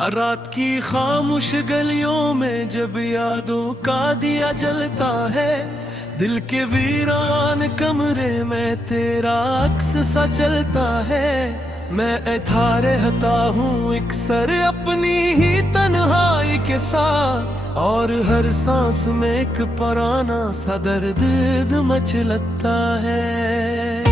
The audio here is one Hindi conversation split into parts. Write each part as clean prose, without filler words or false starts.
रात की खामोश गलियों में जब यादों का दिया जलता है, दिल के वीरान कमरे में तेरा अक्स सा चलता है। मैं ऐथा रहता हूँ एक सर अपनी ही तन्हाई के साथ, और हर सांस में एक पुराना सा दर्द मचलता है।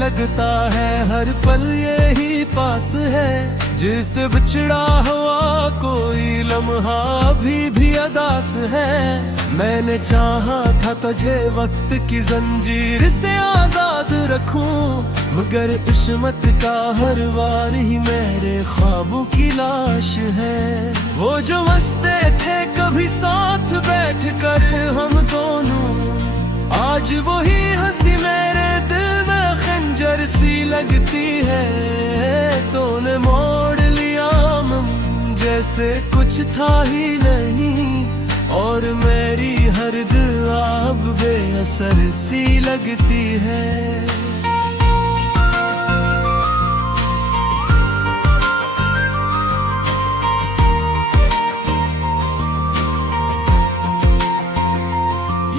लगता है हर पल यही पास है, जिससे बिछड़ा हुआ कोई लम्हा भी अदास है। मैंने चाहा था तुझे वक्त की जंजीर से आजाद रखूं, मगर किस्मत का हर वार ही मेरे ख्वाबों की लाश है। वो जो मस्ते थे कभी साथ बैठ कर हम दोनों, आज वही हंसी मेरे दिल में खंजर सी लगती है। तूने मोड़ लिया मन जैसे कुछ था ही नहीं, और मेरी हर दुआ अब बेअसर सी लगती है।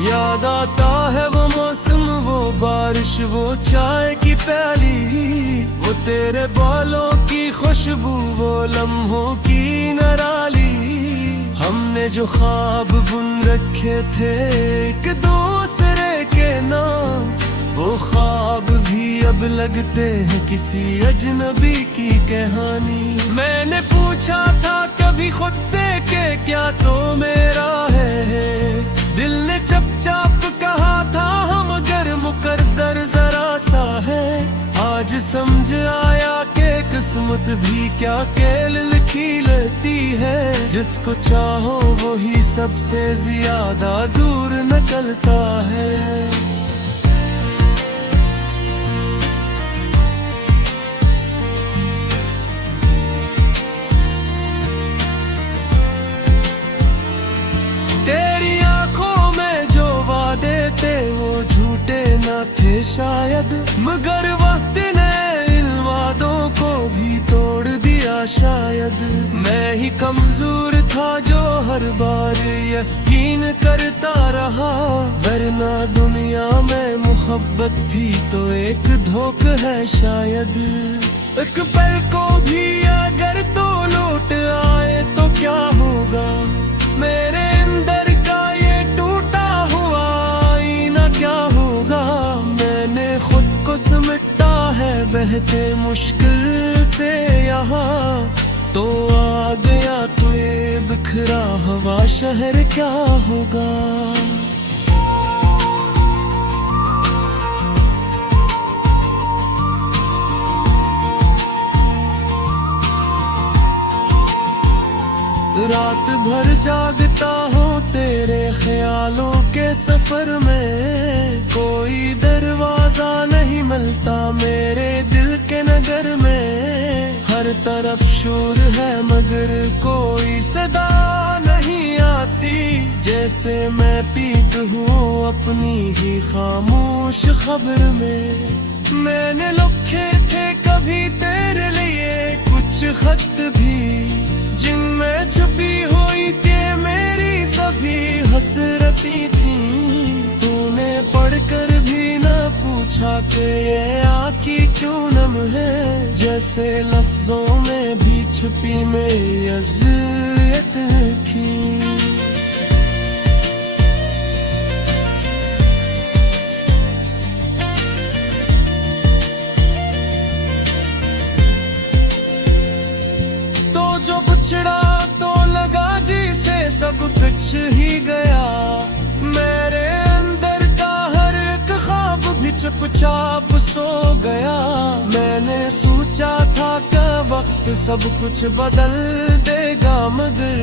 याद आता है वो मौसम, वो बारिश, वो चाय की प्याली, वो तेरे बालों की खुशबू, वो लम्हों की नराली। हमने जो ख्वाब बुन रखे थे एक दूसरे के नाम, वो ख्वाब भी अब लगते हैं किसी अजनबी की कहानी। मैंने पूछा था कभी खुद से कि क्या तो मेरा है, दिल ने चुपचाप कहा था हम गर मुकद्दर जरा सा है। आज समझ आया कि किस्मत भी क्या खेल लिखी लेती है, जिसको चाहो वही सबसे ज्यादा दूर निकलता है। वो झूठे न थे शायद, मगर वक्त ने इन वादों को भी तोड़ दिया शायद। मैं ही कमजोर था जो हर बार यकीन करता रहा, वरना दुनिया में मोहब्बत भी तो एक धोखा है शायद। एक पल को भी अगर तो लौट आए तो क्या होगा, मेरे अंदर का ये टूटा हुआ आईना क्या होगा। मैंने खुद को समेटा है बहते मुश्किल से यहाँ, तो आ गया तो ये बिखरा हुआ शहर क्या होगा। रात भर जागता हूँ तेरे ख्यालों के सफर में, कोई दरवाजा नहीं मिलता मेरे दिल के नगर में। हर तरफ शोर है मगर कोई सदा नहीं आती, जैसे मैं पीत हूँ अपनी ही खामोश खबर में। मैंने लिखे थे कभी तेरे लिए कुछ खत भी, जिनमें छुपी हुई थी मेरी सभी हसरती थी। तूने पढ़कर भी न पूछा कि ये आँखी क्यों नम है, जैसे लफ्जों में भी छुपी मेरी अज़ियत थी। तो लगा जिसे सब कुछ ही गया, मेरे अंदर का हर एक ख्वाब भी चुपचाप सो गया। मैंने सोचा था कि वक्त सब कुछ बदल देगा, मगर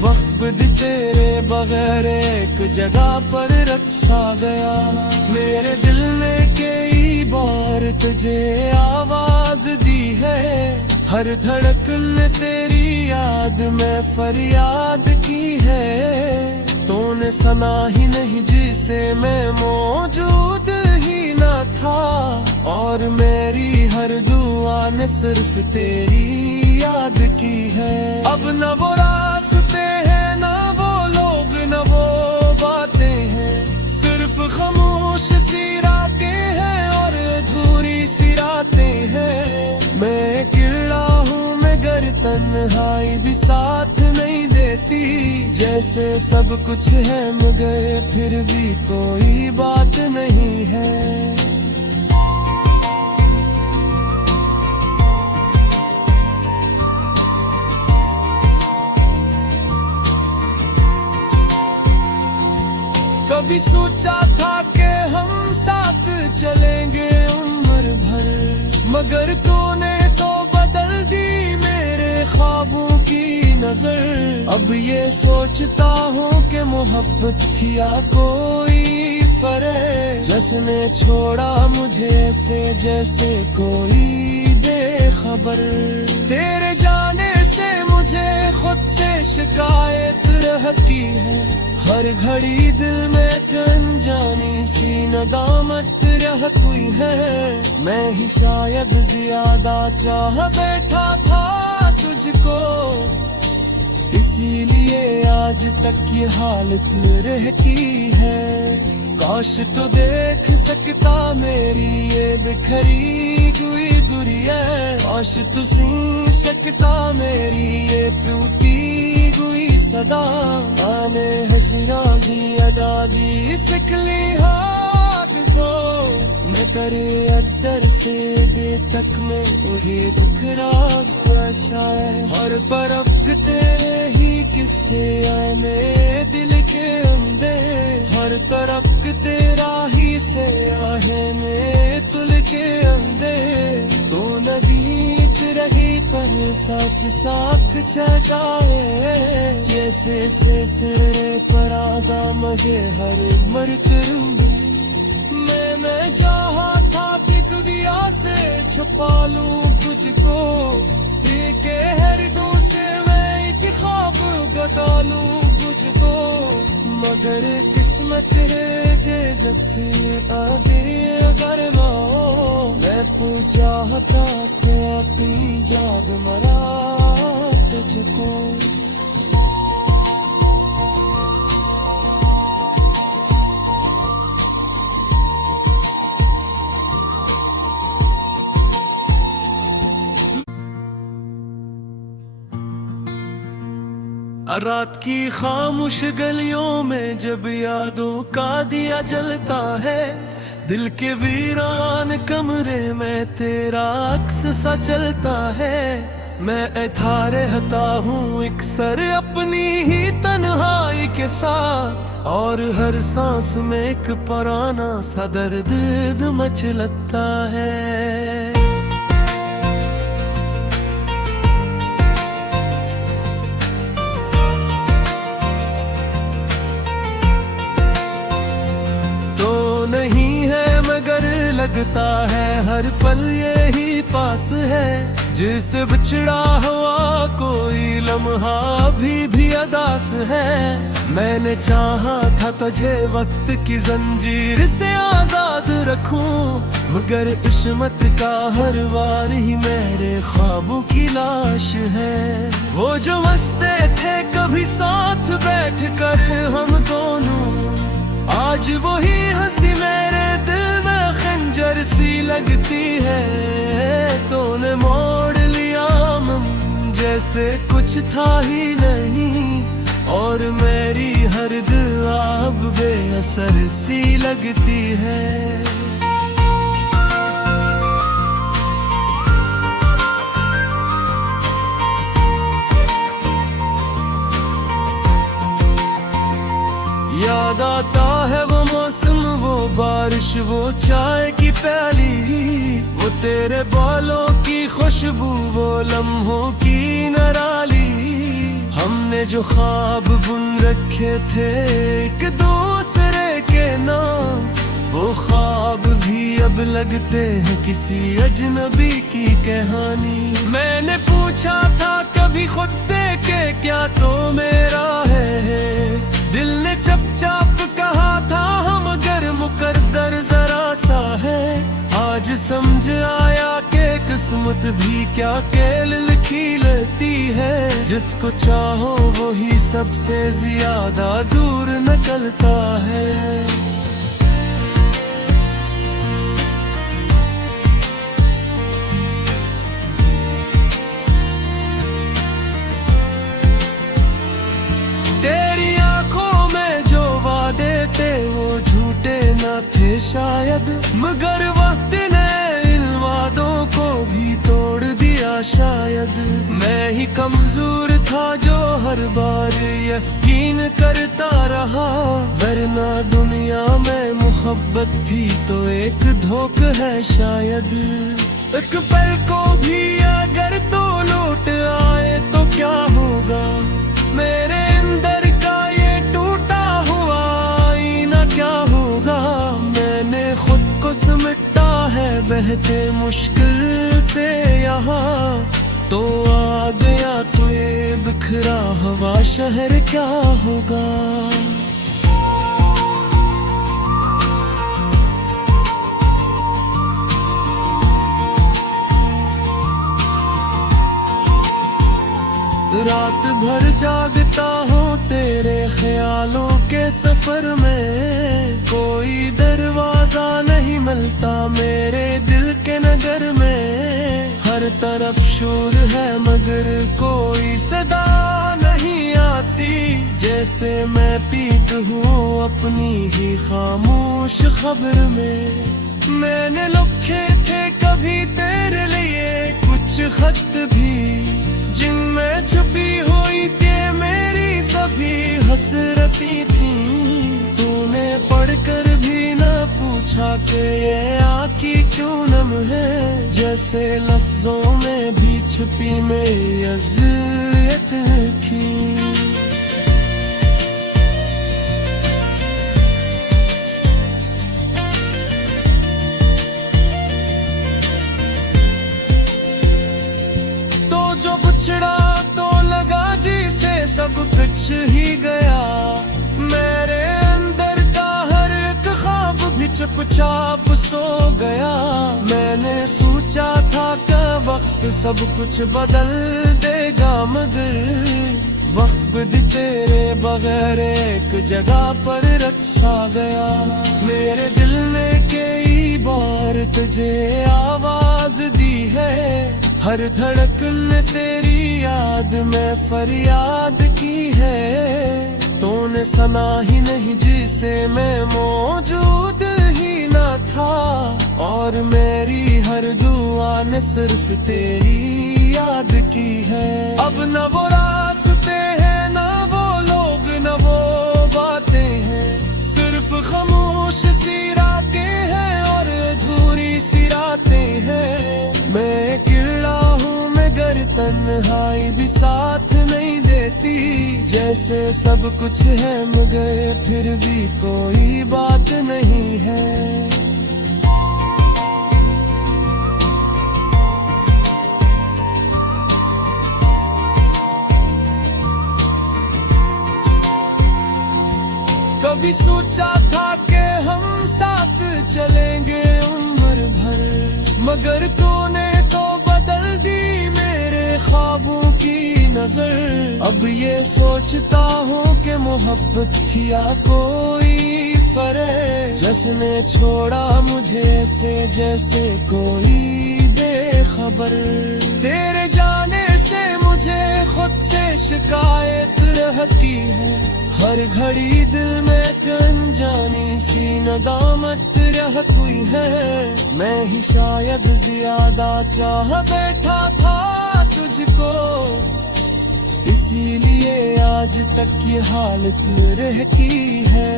वक्त भी तेरे बगैर एक जगह पर रख सा गया। मेरे दिल ने कई बार तुझे आवाज दी है, हर धड़कन तेरी याद में फरियाद की है। तूने सुना ही नहीं जिसे मैं मौजूद ही न था, और मेरी हर दुआ ने सिर्फ तेरी याद की है। अब न वो रास्ते हैं, न वो लोग, न वो बातें हैं, सिर्फ खामोश सी रातें हैं और अधूरी सी रातें हैं। मैं अकेला हूँ मगर तन्हाई भी साथ नहीं देती, जैसे सब कुछ है मगर फिर भी कोई बात नहीं है। कभी सोचा था कि हम साथ चलेंगे उम्र भर, मगर तूने तो बदल दी मेरे ख्वाबों की नजर। अब ये सोचता हूँ कि मोहब्बत थी या कोई फर्क, जिसने छोड़ा मुझे ऐसे जैसे कोई बेखबर। तेरे जाने से मुझे खुद से शिकायत रहती है, हर घड़ी दिल में अनजानी सी नदामत रह कोई है। मैं ही शायद ज्यादा चाह बैठा था तुझको, इसीलिए आज तक ये हालत रहती है। काश तो देख सकता मेरी ये बिखरी हुई गुड़िया, काश तू सुन सकता मेरी ये टूटी हुई सदा। आने हसीना की अदा दी सिकली हाथ को, मैं तेरे अदर से दे तक में उहे बिखरा हुआ शायद। हर तरफ तेरे ही किस्से आने दिल के अंदर, हर तरफ तेरा ही से आहे में तुल के अंदर। तू नदीत रही पर सच साथ जगाए, जैसे से सिरे पर आगा मगे हर मर करूंगी। मैं चाहा था कि दुनिया से छुपा लूं तुझको, के हर दूसरे में एक ख्वाब बता लूं तुझको, मगर किस्मत है जैसे आगे अगर ना मैं पूछा था थे अपनी जाग मरा तुझको। रात की खामोश गलियों में जब यादों का दिया जलता है, दिल के वीरान कमरे में तेरा अक्स सा चलता है। मैं ऐठा रहता हूँ अक्सर अपनी ही तन्हाई के साथ, और हर सांस में एक पुराना सा दर्द मचलता है। लगता है हर पल यही पास है, जिससे बिछड़ा हुआ कोई लम्हा भी अदास है। मैंने चाहा था तुझे वक्त की जंजीर से आजाद रखूं, मगर किस्मत का हर वार ही मेरे ख्वाबों की लाश है। वो जो मस्ते थे कभी साथ बैठ कर हम दोनों, आज वही हंसी मेरे दिल में खंजर सी लगती है। तूने मोड़ लिया मन जैसे कुछ था ही नहीं, और मेरी हर दुआ अब बेअसर सी लगती है। याद आता है वो मौसम, वो बारिश, वो चाय की प्याली, वो तेरे बालों की खुशबू, वो लम्हों की नराली। हमने जो ख्वाब बुन रखे थे एक दूसरे के नाम, वो ख्वाब भी अब लगते हैं किसी अजनबी की कहानी। मैंने पूछा था कभी खुद से कि क्या तो मेरा है, दिल ने चुपचाप कहा था हम गर मुकद्दर जरा सा है। आज समझ आया कि किस्मत भी क्या खेल लिखी लेती है, जिसको चाहो वही सबसे ज्यादा दूर निकलता है। तेरी आंखों में जो वादे थे वो झूठे न थे शायद, मगर वक्त ने इन वादों को भी तोड़ दिया शायद। मैं ही कमजोर था जो हर बार यकीन करता रहा, वरना दुनिया में मोहब्बत भी तो एक धोख है शायद। एक पल को भी अगर तो लौट आए तो क्या होगा, मेरे अंदर का ये टूटा हुआ आईना क्या होगा। मैंने खुद को समेटा है बहते मुश्किल से यहाँ, तो आ गया तो ये बिखरा हुआ शहर क्या होगा। रात भर जागता हूँ तेरे ख्यालों के सफर में, कोई दरवाजा नहीं मिलता मेरे दिल के नगर में। हर तरफ शोर है मगर कोई सदा नहीं आती, जैसे मैं पीत हूँ अपनी ही खामोश खबर में। मैंने लिखे थे कभी तेरे लिए कुछ खत भी, जिनमें छुपी हुई थी मेरी सभी हसरती थी। तूने पढ़कर भी न पूछा कि ये आँखी क्यों नम है, जैसे लफ्जों में भी छुपी मेरी अज़ियत थी। बिछड़ा तो लगा जिसे सब कुछ ही गया, मेरे अंदर का हर एक ख्वाब भी चुपचाप सो गया। मैंने सोचा था कि वक्त सब कुछ बदल देगा, मगर वक्त भी तेरे बगैर एक जगह पर रख सा गया। मेरे दिल ने कई बार तुझे आवाज दी है, हर धड़कन ने तेरी याद में फरियाद की है। तूने सुना ही नहीं जिसे मैं मौजूद ही न था, और मेरी हर दुआ ने सिर्फ तेरी याद की है। अब न वो रास्ते हैं न वो लोग न वो बातें हैं, सिर्फ खामोश सी रातें हैं और अधूरी सी रातें हैं। मैं अकेला हूँ मगर तन्हाई भी साथ नहीं देती, जैसे सब कुछ है मगर फिर भी कोई बात नहीं है। कभी सोचा था कि हम साथ चलेंगे उम्र भर, मगर तूने तो बदल दी मेरे ख्वाबों की नजर। अब ये सोचता हूँ कि मोहब्बत थी या कोई फर्क, जिसने छोड़ा मुझे ऐसे जैसे कोई बेखबर। तेरे जाने से मुझे खुद से शिकायत रहती है, हर घड़ी दिल में अनजानी सी नदामत रह कोई है। मैं ही शायद ज्यादा चाह बैठा था तुझको, इसीलिए आज तक ये हालत रहती है।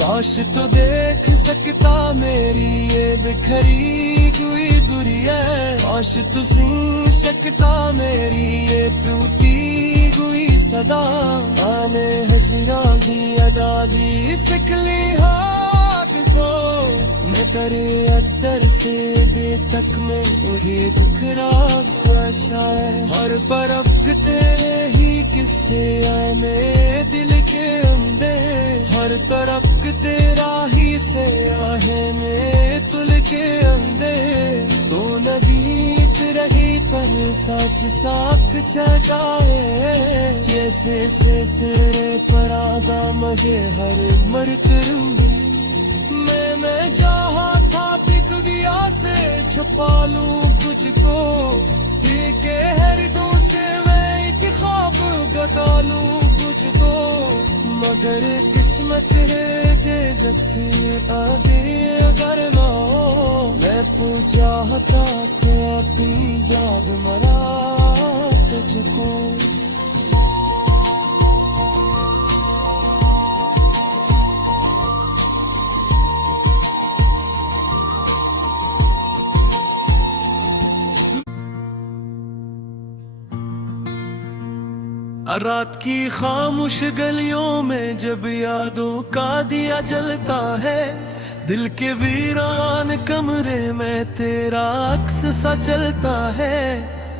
काश तो देख सकता मेरी ये बिखरी हुई गुड़िया, काश तू सी सकता मेरी ये टूटी हुई सदा। आने हंसिया दी अदा दी सिकली हाथ को करे अदर से दे तक में वही बिखरा हुआ शायद। हर परख तेरे ही किस्से आने दिल के अंदे, हर तरफ तेरा ही से आहे में तुल के अंदे। तो नदीत रही पर सच साथ जगाए, जैसे से सिरे पर आगा मजे हर मर करूंगी। मैं चाहा था पिक दिया से छुपा लूं तुझको, के हर दो से मैं एक ख्वाब गता लूं तुझको। मगर किस्मत है जे जख्ती आगे अगर ना मैं पूछा था थे अपनी जाग मरा तुझको। रात की खामोश गलियों में जब यादों का दिया जलता है, दिल के वीरान कमरे में तेरा अक्स सा चलता है।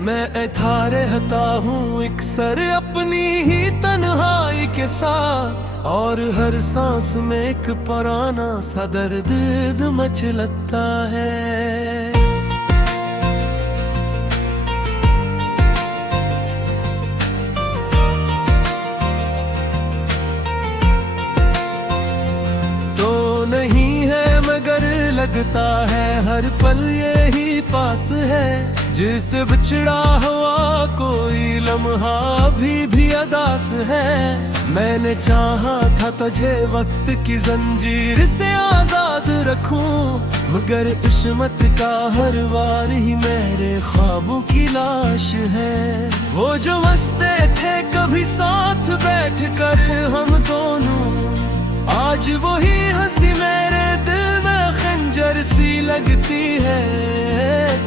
मैं ऐथा रहता हूँ एक सर अपनी ही तन्हाई के साथ, और हर सांस में एक पुराना सा दर्द मचलता है। लगता है हर पल यही पास है, जिससे बिछड़ा हुआ कोई लम्हा भी अदास है। मैंने चाहा था तुझे वक्त की जंजीर से आजाद रखूं, मगर किस्मत का हर वार ही मेरे ख्वाबों की लाश है। वो जो हंसते थे कभी साथ बैठ कर हम दोनों, आज वही हंसी मेरे दिल में खंजर सी लगती है।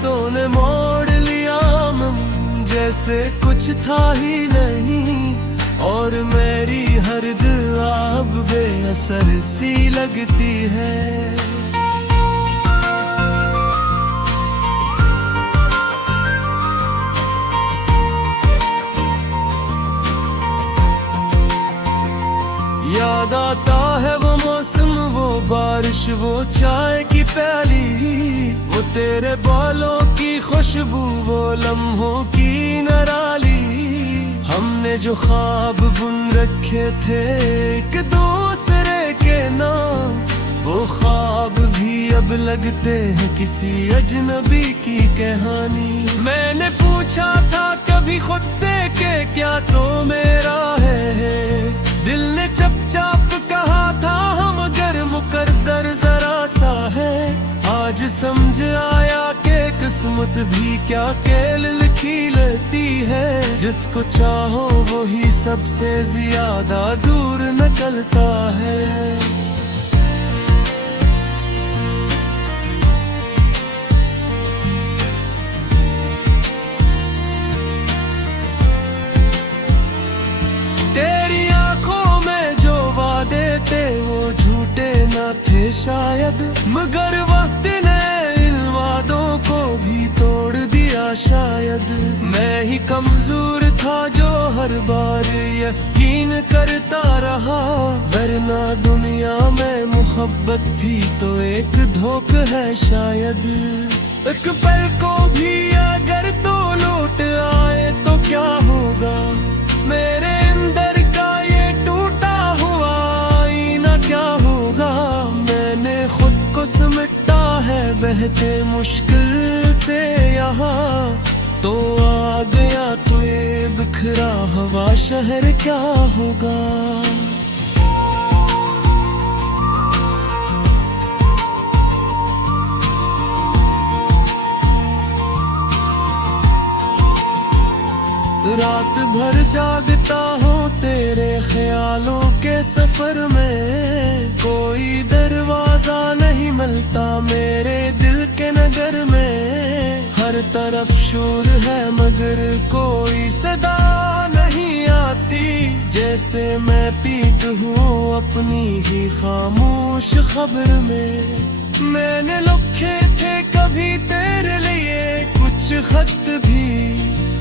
तूने मोड़ लिया मन जैसे कुछ था ही नहीं, और मेरी हर दुआ अब बेअसर सी लगती है। याद आता है वो मौसम, वो बारिश, वो चाय की प्याली, वो तेरे बालों की खुशबू, वो लम्हों की नराली। हमने जो ख्वाब बुन रखे थे एक दूसरे के नाम, वो ख्वाब भी अब लगते हैं किसी अजनबी की कहानी। मैंने पूछा था कभी खुद से कि क्या तो मेरा है, दिल ने चुपचाप कहा था हम गर मुकद्दर जरा सा है। आज समझ आया कि किस्मत भी क्या खेल लिखी लेती है, जिसको चाहो वही सबसे ज्यादा दूर निकलता है। वो झूठे न थे शायद, मगर वक्त ने इन वादों को भी तोड़ दिया शायद। मैं ही कमजोर था जो हर बार यकीन करता रहा, वरना दुनिया में मोहब्बत भी तो एक धोखा है शायद। एक पल को भी अगर तो लौट आए तो क्या होगा, मेरे अंदर का ये टूटा हुआ आईना क्या होगा। मैंने खुद को समेटा है बहते मुश्किल से यहाँ, तो आ गया तो ये बिखरा हुआ शहर क्या होगा। रात भर जागता हूँ तेरे ख्यालों के सफर में, कोई दरवाजा नहीं मिलता मेरे दिल के नगर में। हर तरफ शोर है मगर कोई सदा नहीं आती, जैसे मैं पीत हूँ अपनी ही खामोश खबर में। मैंने लिखे थे कभी तेरे लिए कुछ खत भी,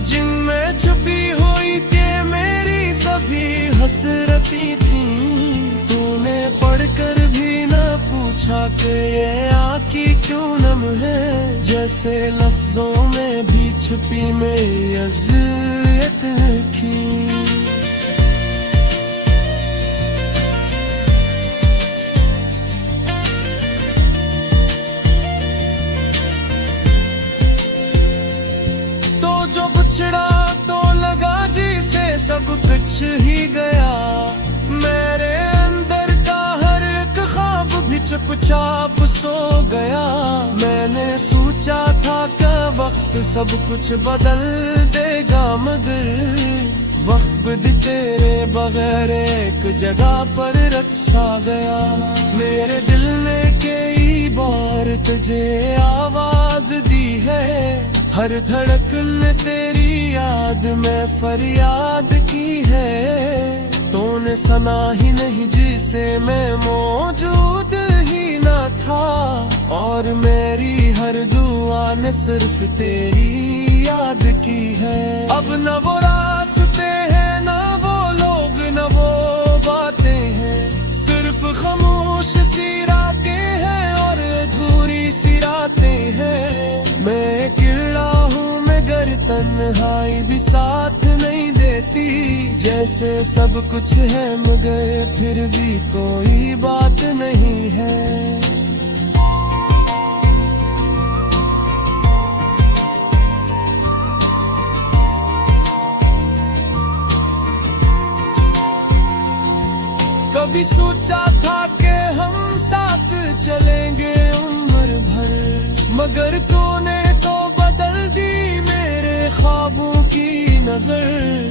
जिनमें छुपी हुई थी मेरी सभी हसरती थी। तूने पढ़कर भी न पूछा कि ये आँखी क्यों नम है, जैसे लफ्जों में भी छुपी मेरी अज़ियत लिखी। तो लगा जी से सब कुछ ही गया, मेरे अंदर का हर एक ख्वाब भी चुपचाप सो गया। मैंने सोचा था कि वक्त सब कुछ बदल देगा, मगर वक्त भी तेरे बगैर एक जगह पर रख सा गया। मेरे दिल ने कई बार तुझे आवाज दी है, हर धड़कन ने तेरी याद में फरियाद की है। तूने सुना ही नहीं जिसे मैं मौजूद ही न था, और मेरी हर दुआ ने सिर्फ तेरी याद की है। अब न वो रास्ते हैं न वो लोग न वो बातें हैं, सिर्फ खामोश सी रातें हैं और अधूरी सी रातें हैं। मैं अकेला हूँ मगर तन्हाई भी साथ नहीं देती, जैसे सब कुछ है मगर फिर भी कोई बात नहीं है। कभी सोचा था कि हम साथ चलेंगे उम्र भर, मगर तूने तो बदल दी मेरे ख्वाबों की नजर।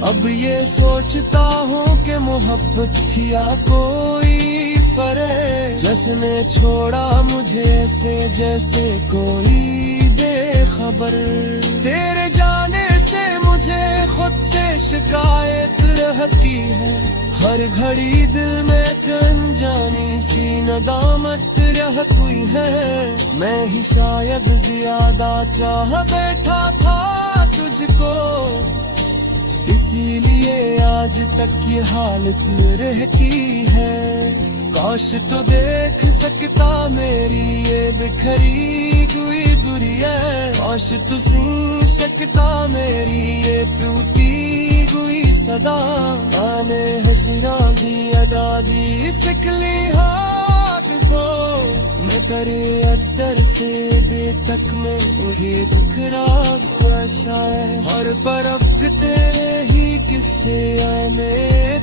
अब ये सोचता हूँ कि मोहब्बत थी या कोई फर्क, जिसने छोड़ा मुझे ऐसे जैसे कोई बेखबर। तेरे जाने से मुझे खुद से शिकायत रहती है, हर घड़ी दिल में अनजानी सी नदामत रह हुई है। मैं ही शायद ज्यादा चाह बैठा था तुझको, इसीलिए आज तक ये हालत रहती है। काश तो देख सकता मेरी ये बिखरी हुई गुड़िया, काश तू सुन सकता मेरी ये टूटी हुई सदा। आने हसीना दी अदा दी सिखली हाथ को, मैं करे अदर से दे तक में वही बिखरा हुआ शायद। हर तरफ तेरे ही किस्से आने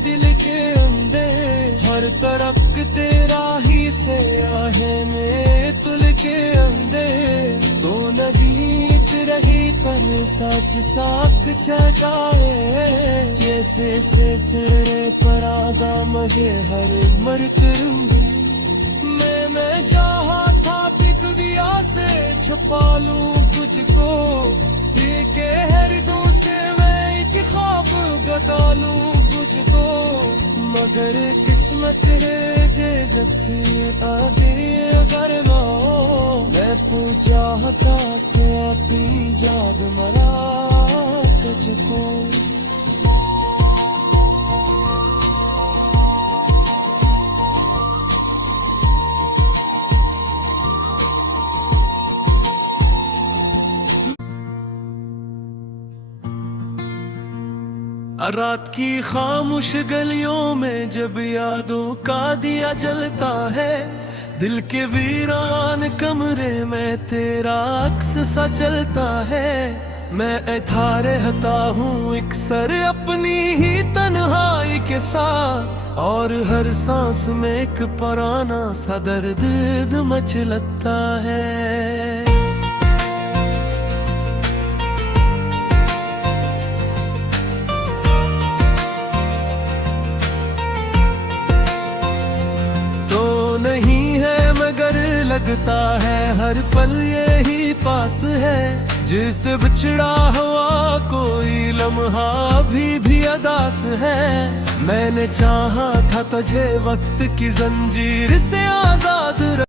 दिल के अंदर, हर तरफ तेरा ही से आहे में तुल के अंदर। तो नगीत रही पर सच साथ जगाए, जैसे से सिरे पर आगा मगे हर मर करूंगी। मैं चाहा था पिक दिया से छुपा लूं तुझको, के हर दूसरे में एक ख्वाब बता लूं तुझको। मगर किस्मत है जे जख्म आगे अगर लो, मैं पूछा था कि अपनी जाग मरा तुझको। रात की खामोश गलियों में जब यादों का दिया जलता है, दिल के वीरान कमरे में तेरा अक्स सा चलता है। मैं ऐथा रहता हूँ अक्सर अपनी ही तन्हाई के साथ, और हर सांस में एक पुराना सा दर्द मचलता है। लगता है हर पल यही पास है, जिससे बिछड़ा हुआ कोई लम्हा भी अदास है। मैंने चाहा था तुझे वक्त की जंजीर से आजाद